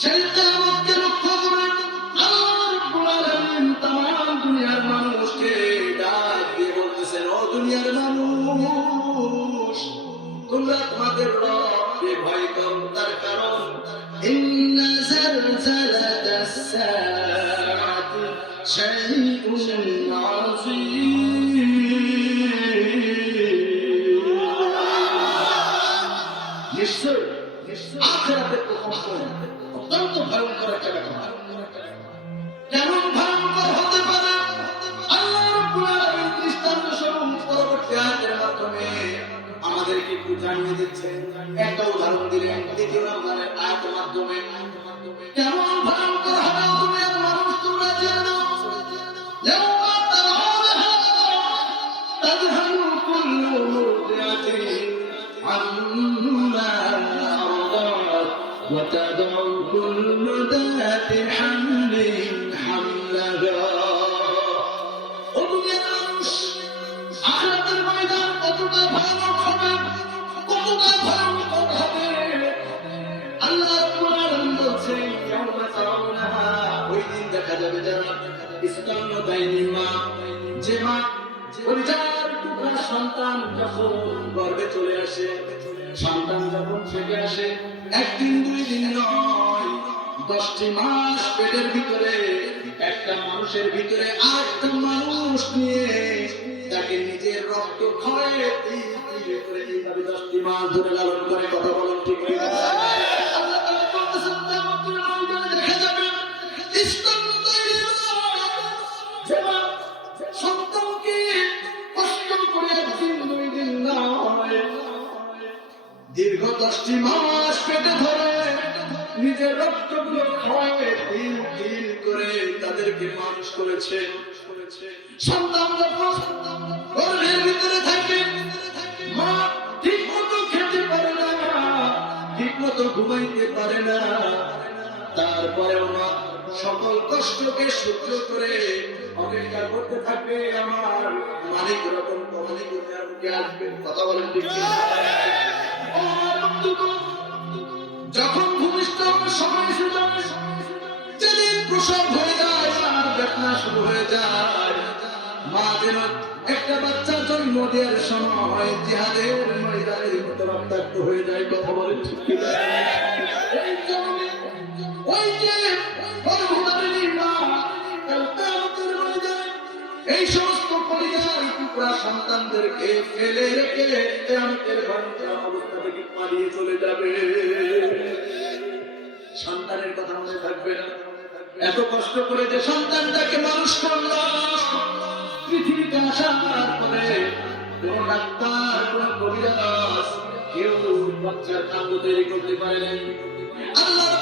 সেই কিয়ামতকে লক্ষ্য করে তাম দুনিয়ার মানুষকে ডাক দিয়ে বলতেছেন, ও দুনিয়ার মানুষ, তোমরা তোমাদের রবকে ভয় করো, তার কারণ শাইউন আযীম। নিশ্চয় জানিয়ে দিচ্ছে। একটা উদাহরণ দিলে দ্বিতীয় উদাহরণের আয়াতের মাধ্যমে। কেমন নাও সন্তান যখন গর্ভে চলে আসে, সন্তান যখন থেকে আসে, একদিন দুই দিন নয় দশটি মাস পেটের ভিতরে একটা মানুষের ভিতরে আরেকটা মানুষ নিয়ে, তাকে নিজের রক্ত ক্ষয়ে দশটি মাস ধরে লালন করে, কথা বলেন ঠিক সন্তানকে দীর্ঘ দশটি মাস পেটে ধরে নিজের রক্তগুলো খাওয়াবে তিল তিল করে তাদেরকে মানুষ করেছে। ঘুমাইতে পারে না, তারপরেও মা সকল কষ্টকে সহ্য করে অপেক্ষা করতে থাকবে আমার মালিক রকম কথা বলেন যখন ভূমিষ্ঠ সময় যেদিন প্রসব হয়ে যায় শুরু হয়ে যায়। মা যেন একটা বাচ্চা জন্ম দেওয়ার সময় জিহাদের রক্তাক্ত হয়ে যায়। কথা বলেন ঠিক ওই যে এই সমস্ত পরিবার সন্তানদেরকে ফেলে চলে যাবে। সন্তানের কথা মনে থাকবে এত কষ্ট করে যে সন্তানটাকে মানুষ করলাম পৃথিবীতে আসার পরে কোন ডাক্তার, কোন কবিরাজ কেউ বাচ্চার কান্ড তৈরি করতে পারে আল্লাহ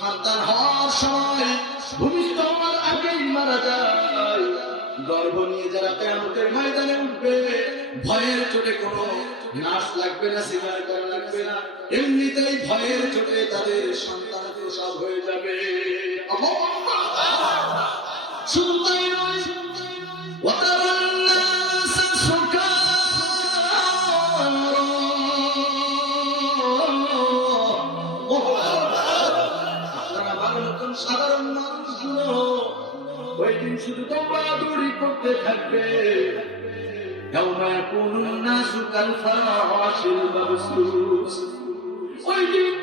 সন্তান হওয়ার সময় ভূমিষ্ঠ হওয়ার আগেই মারা যায়। গর্ভ নিয়ে যারা কেয়ামতের ময়দানে উঠবে, ভয়ের চোটে কোনো নাশ লাগবে না সিগার করা লাগবে না। এমনিতেই ভয়ের চোটে তাদের সন্তান প্রসব হয়ে যাবে। শুধু তাই নয় সাধারণ মানুষগুলো ওই দিন শুধু তোমরা দৌড়ি করতে থাকবে। ওই দিন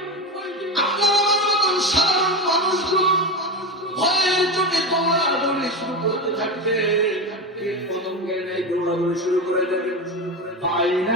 সাধারণ ভয়ের চোখে শুরু করতে থাকবে। নেই দৌড়াদৌড়ি শুরু করে যাবে তাই না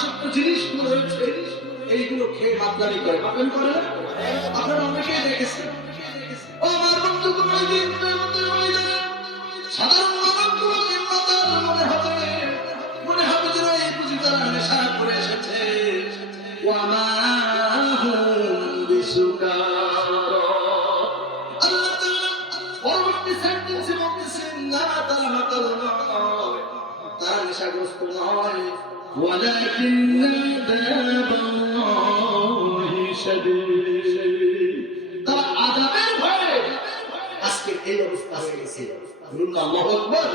এইগুলো খেয়ে মাতলামি করে। মাতলামি করে? আপনারা অনেকেই দেখেছেন। ও আমার দিন সাধারণ তারা নেশাগ্রস্ত নয়। ولكن عذاب الله شديد তারা আযাবের ভয়ে আজকে এই অবস্থা হয়ে গেছে বলুন আল্লাহু আকবার